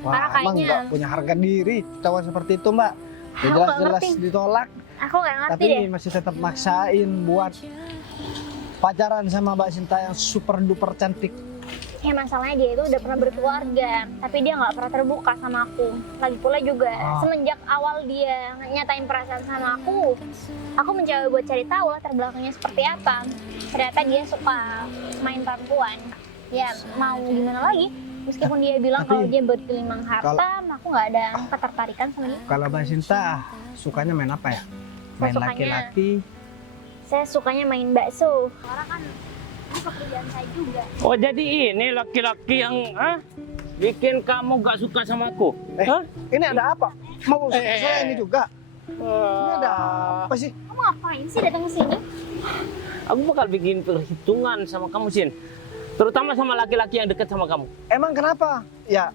Karena Wah, emang kayaknya- nggak punya harga diri cowok seperti itu Mbak. Ya Aku jelas-jelas nggak ngerti. ditolak, Aku nggak ngerti tapi deh. masih tetap maksain buat pacaran sama Mbak Sinta yang super duper cantik. Ya masalahnya dia itu udah pernah berkeluarga, tapi dia nggak pernah terbuka sama aku. Lagi pula juga semenjak awal dia nyatain perasaan sama aku mencoba buat cari tahu latar belakangnya seperti apa. Ternyata dia suka main perempuan. Ya mau gimana lagi? Meskipun dia bilang Tapi- kalau dia bergelimang harta, aku nggak ada ketertarikan sama dia. Kalau Mbak Sinta sukanya main apa ya? Main sukanya- laki-laki. Saya sukanya main bakso. Orang kan ini pekerjaan saya juga. Oh jadi ini laki-laki yang bikin kamu gak suka sama aku? Hah? Ini ada apa? Mau saya ini juga. Ini ada apa sih? Kamu ngapain sih datang ke sini? Aku bakal bikin perhitungan sama kamu, Sin. Terutama sama laki-laki yang dekat sama kamu. Emang kenapa? Ya,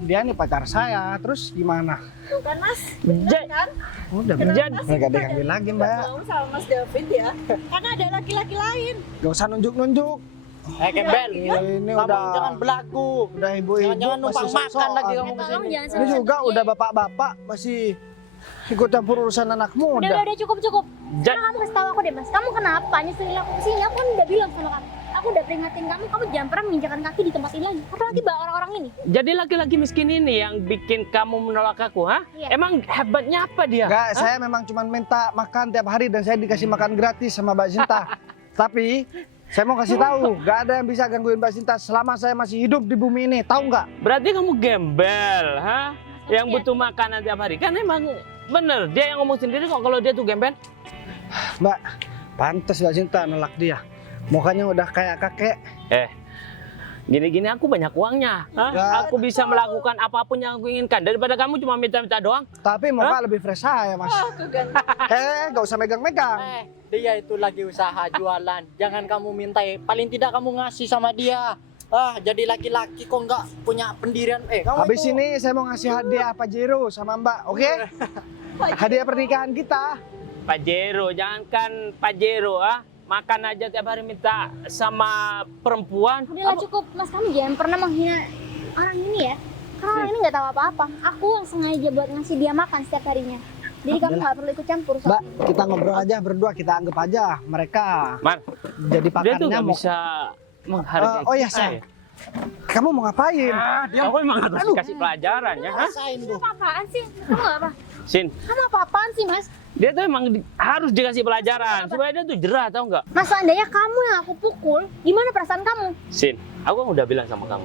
dia nih pacar saya. Terus gimana? Bukan Mas, Ja- kan? Udah Jadi- Nggak ada yang lagi Mbak. Mau sama Mas David ya? Karena ada laki-laki lain. Gak usah nunjuk-nunjuk. Kembel, Ini kamu udah jangan belagu. udah ibu-ibu Jangan-jangan numpang masih makan sok-sokan. lagi kamu Tolong kesini. jangan Ini sembarangan juga aja. udah bapak-bapak masih ikut campur urusan anak muda. Udah cukup. Ja- Sekarang kamu kasih tahu aku deh Mas, kamu kenapa nyusulin aku kesini? Aku kan udah bilang sama kamu. Aku udah peringatin kamu jangan pernah menginjakan kaki di tempat ini lagi. Apalagi bawa orang-orang ini. Jadi laki-laki miskin ini yang bikin kamu menolak aku, ha? Iya. Emang hebatnya apa dia? Enggak, saya memang cuma minta makan tiap hari dan saya dikasih makan gratis sama Mbak Sinta. Tapi saya mau kasih tahu, gak ada yang bisa gangguin Mbak Sinta selama saya masih hidup di bumi ini. Tahu nggak? Berarti kamu gembel, ha? Yang Iya. butuh makanan tiap hari. Kan emang bener, dia yang ngomong sendiri kok kalau dia tuh gembel. Mbak, pantas Mbak Sinta nolak dia. Mukanya udah kayak kakek. Gini-gini aku banyak uangnya, ha? Ya. Aku bisa melakukan apapun yang aku inginkan. Daripada kamu cuma minta-minta doang. Tapi muka lebih fresh saya, Mas. Gak usah megang-megang. Dia itu lagi usaha jualan. Jangan kamu minta, paling tidak kamu ngasih sama dia. Jadi laki-laki kok nggak punya pendirian. Kamu Habis itu- ini saya mau ngasih hadiah Pajero sama Mbak, oke? Hadiah pernikahan kita. Pajero, jangankan Pajero makan aja tiap hari minta sama perempuan. Udahlah cukup, Mas, kamu jangan pernah menghina orang ini ya. Karena orang ini nggak tahu apa-apa. Aku sengaja buat ngasih dia makan setiap harinya. Jadi kamu nggak perlu ikut campur. Mbak, kita ngobrol aja berdua, kita anggap aja mereka Man, jadi dia tuh pakarnya nggak mau. bisa menghargai. Oh ya, kita, Say. Kamu mau ngapain? Kamu emang harus dikasih pelajaran ya. Rasain tuh. Kamu apaan sih? Kamu nggak apa? Sin, Kamu apa-apaan sih, Mas? dia tuh emang harus dikasih pelajaran supaya dia tuh jerah, tahu nggak? Mas, seandainya kamu yang aku pukul, gimana perasaan kamu? Sin, aku kan udah bilang sama kamu,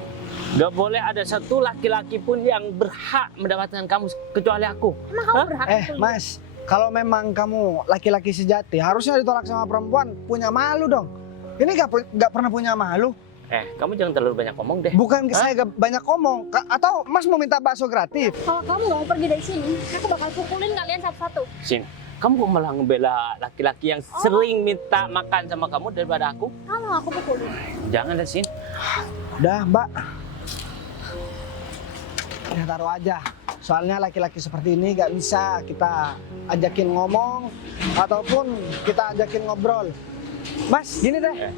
nggak boleh ada satu laki-laki pun yang berhak mendapatkan kamu kecuali aku. Emang kamu berhak pukul dia? Mas, kalau memang kamu laki-laki sejati, harusnya ditolak sama perempuan, punya malu dong. Ini nggak pernah punya malu. Kamu jangan terlalu banyak ngomong deh. Bukan saya gak banyak ngomong, atau Mas mau minta bakso gratis? Kalau kamu nggak mau pergi dari sini, aku bakal pukulin kalian satu-satu. Sin, kamu kok malah ngebela laki-laki yang sering minta makan sama kamu daripada aku? Kamu aku pukulin. Jangan deh, Sin. Udah, Mbak. Ya taruh aja. Soalnya laki-laki seperti ini gak bisa kita ajakin ngomong ataupun kita ajakin ngobrol. Mas, gini deh.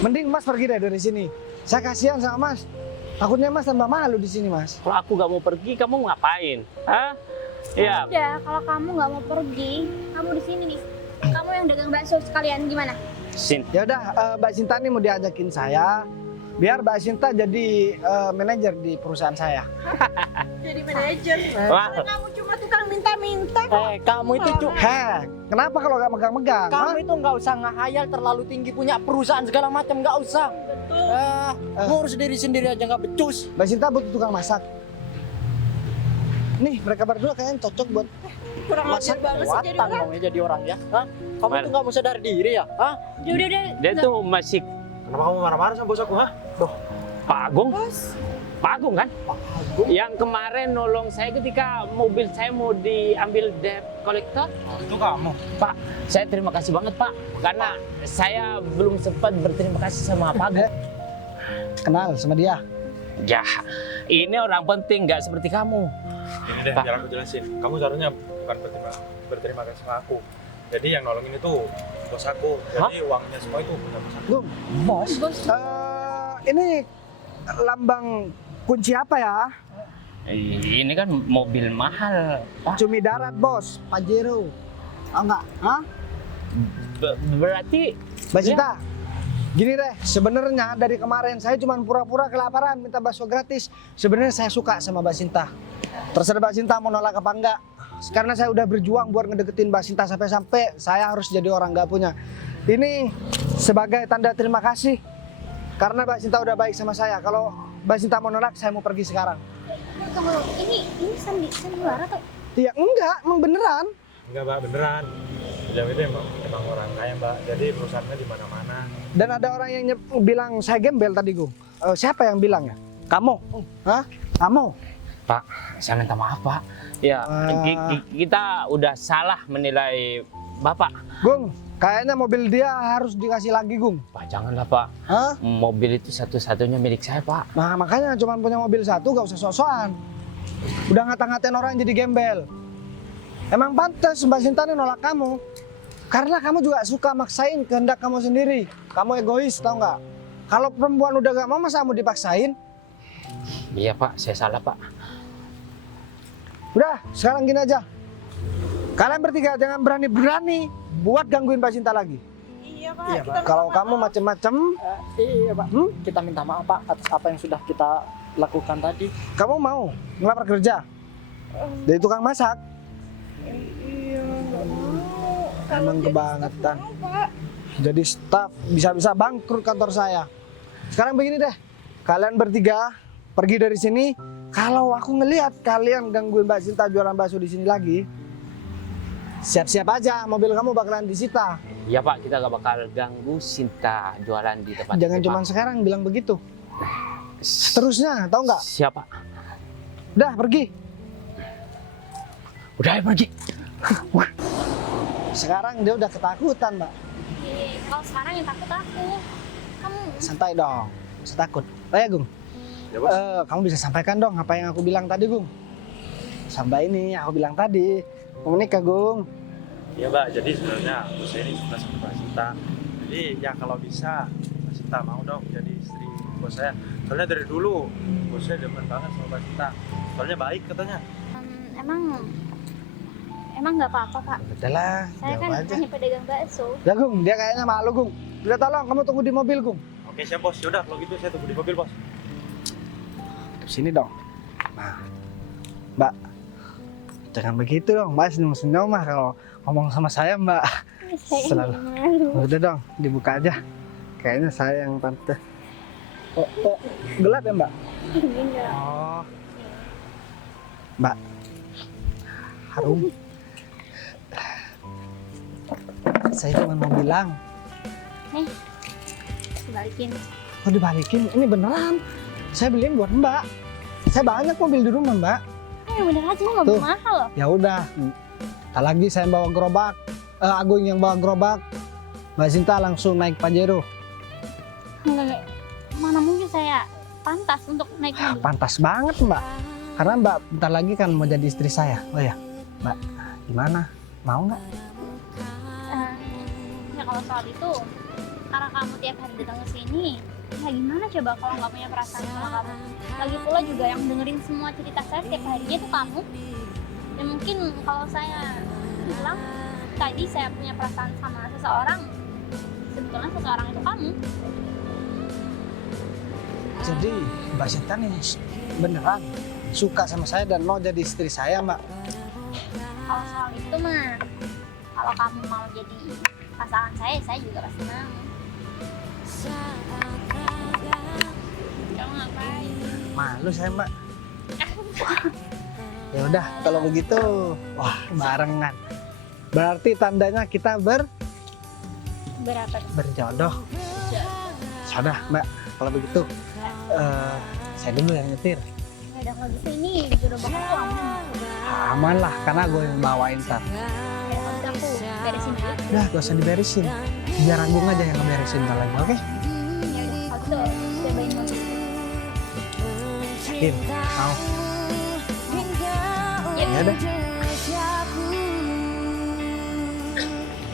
Mending Mas pergi deh dari sini. Saya kasihan sama Mas. Takutnya Mas tambah malu di sini, Mas. Kalau aku gak mau pergi, kamu mau ngapain? Hah? Iya. Udah, kalau kamu nggak mau pergi, kamu di sini nih. Kamu yang dagang bakso sekalian gimana? Sin, Ya udah, Mbak Sinta nih mau diajakin saya. Biar Mbak Sinta jadi manajer di perusahaan saya. Jadi manajer. Wah. Kamu cuma tukang minta-minta kok. Kamu itu Kenapa kalau gak megang-megang? kamu itu nggak usah ngehayal terlalu tinggi punya perusahaan segala macam, nggak usah. Ngurus diri sendiri aja nggak becus. Mbak Sinta butuh tukang masak. Nih, mereka berdua kayaknya cocok buat Kurang ajar banget sih jadi Kuatan orang. kamu ya jadi orang ya. Kamu Mar. tuh nggak mau sadar diri ya? Udah. dia tuh masih Kenapa kamu marah-marah sama bos aku, ha? Pak Agung. Bos, Pak Agung kan? Yang kemarin nolong saya ketika mobil saya mau diambil debt collector. Itu kamu. Pak, saya terima kasih banget Pak. Karena saya belum sempat berterima kasih sama Pak Agung. kenal sama dia. Ya, ini orang penting, nggak seperti kamu. Ini deh, Pak. biar aku jelasin. Kamu seharusnya bukan berterima kasih sama aku. Jadi yang nolongin itu bos aku. Jadi uangnya semua itu punya bos aku. Gung, Bos. ini lambang kunci apa ya? Ini kan mobil mahal, Pak. Cumi darat, Bos. Pajero. Oh enggak? Hah? Berarti Mbak Sinta, gini deh, sebenarnya dari kemarin saya cuma pura-pura kelaparan minta bakso gratis. Sebenarnya saya suka sama Mbak Sinta. Terserah Mbak Sinta mau nolak apa enggak. Karena saya udah berjuang buat ngedeketin Mbak Sinta sampai-sampai saya harus jadi orang nggak punya. Ini sebagai tanda terima kasih. Karena Mbak Sinta udah baik sama saya. Kalau Mbak Sinta mau nolak, saya mau pergi sekarang. Tunggu, ini sandiwara tuh. Iya, enggak, emang beneran. Enggak, Mbak, beneran. Beliau itu emang orang kaya, Mbak. Jadi perusahaannya di mana-mana. Dan ada orang yang bilang saya gembel tadi, Gung. Siapa yang bilang ya? Kamu? Hah? Kamu? Pak, saya minta maaf Pak. Ya, kita udah salah menilai Bapak. Gung, kayaknya mobil dia harus dikasih lagi, Gung. Pak, janganlah Pak. Hah? Mobil itu satu-satunya milik saya Pak. Nah, makanya cuma punya mobil satu, gak usah sok-sokan. Udah ngata-ngatain orang jadi gembel. Emang pantas Mbak Sinta nih nolak kamu. Karena kamu juga suka maksain kehendak kamu sendiri. Kamu egois, tau nggak? Kalau perempuan udah gak mau, masa kamu dipaksain? Iya Pak, saya salah Pak. Udah, sekarang gini aja. Kalian bertiga jangan berani-berani buat gangguin Mbak Sinta lagi. iya Pak. Iya, kita Kalau minta kamu maaf. macem-macem, Iya Pak, kita minta maaf Pak atas apa yang sudah kita lakukan tadi. kamu mau ngelamar kerja? Jadi tukang masak? Iya, nggak mau. Kalau Emang jadi kebangetan. staff mau, Pak. Jadi staf, bisa-bisa bangkrut kantor saya. Sekarang begini deh, kalian bertiga pergi dari sini. Kalau aku ngelihat kalian gangguin Mbak Sinta jualan bakso di sini lagi, siap-siap aja, mobil kamu bakalan disita. Iya Pak, kita gak bakal ganggu Sinta jualan di tempat Jangan ini, cuma Pak. sekarang bilang begitu. Terusnya, tahu nggak? Siapa? Udah pergi. Udah ayo pergi. Sekarang dia udah ketakutan, Mbak. Kalau sekarang yang takut aku. Kamu Santai dong. usah takut. Oh ya Gung, Ya bos. kamu bisa sampaikan dong apa yang aku bilang tadi Gung. Sampai ini aku bilang tadi, mau menikah Gung. Iya Mbak, jadi sebenarnya bos saya ini suka sama Mbak Sinta. Jadi ya kalau bisa Mbak Sinta mau dong jadi istri bos saya. Soalnya dari dulu bos saya demen banget sama Mbak Sinta. Soalnya baik katanya. Emang nggak apa-apa Pak. Udahlah, Saya kan jawab aja. hanya pedagang bakso. Ya Gung, dia kayaknya malu Gung. Udah tolong kamu tunggu di mobil Gung. Oke siap bos, yaudah kalau gitu saya tunggu di mobil bos. Di sini dong. Nah, Mbak, jangan begitu dong. Mbak senyum-senyum mah kalau ngomong sama saya Mbak. Saya Selalu. malu. Udah dong, dibuka aja. Kayaknya saya yang pantas. Oh, gelap ya Mbak? Enggak. Oh, Mbak, harum. Saya cuma mau bilang, Balikin. oh dibalikin, ini beneran. Saya beliin buat Mbak. Saya banyak mobil di rumah Mbak. Yang bener aja nggak Tuh. mahal loh. Ya udah, tak lagi saya bawa gerobak. Agung yang bawa gerobak. Mbak Sinta langsung naik Pajero. Enggak. Mana mungkin saya pantas untuk naik mobil. Pantas banget Mbak. Karena Mbak bentar lagi kan mau jadi istri saya. Oh ya, Mbak, gimana? Mau nggak? Ya kalau soal itu, karena kamu tiap hari datang ke sini, ya gimana coba kalau nggak punya perasaan sama kamu? Lagi pula juga yang dengerin semua cerita saya tiap harinya itu kamu. Dan mungkin kalau saya bilang tadi saya punya perasaan sama seseorang, sebetulnya seseorang itu kamu. Jadi Mbak Sinta nih beneran suka sama saya dan mau jadi istri saya Mbak. Kalau soal itu mah, kalau kamu mau jadi pasangan saya juga pasti mau. Kamu ngapain? Malu saya Mbak. Ya udah kalau begitu, wah barengan. Berarti tandanya kita Berapa? berjodoh. Sudah Mbak, kalau begitu saya dulu yang nyetir. Udah kalau gitu ini gerobak aku aman. Aman lah, karena gue yang bawain ntar. Ya kalau gitu aku beresin dulu. Udah, gak usah diberesin. Biar Agung aja yang ngeberesin ntar lagi, oke? Ya udah kalau gitu cobain mobil. Yakin? Mau? Ya Ya udah.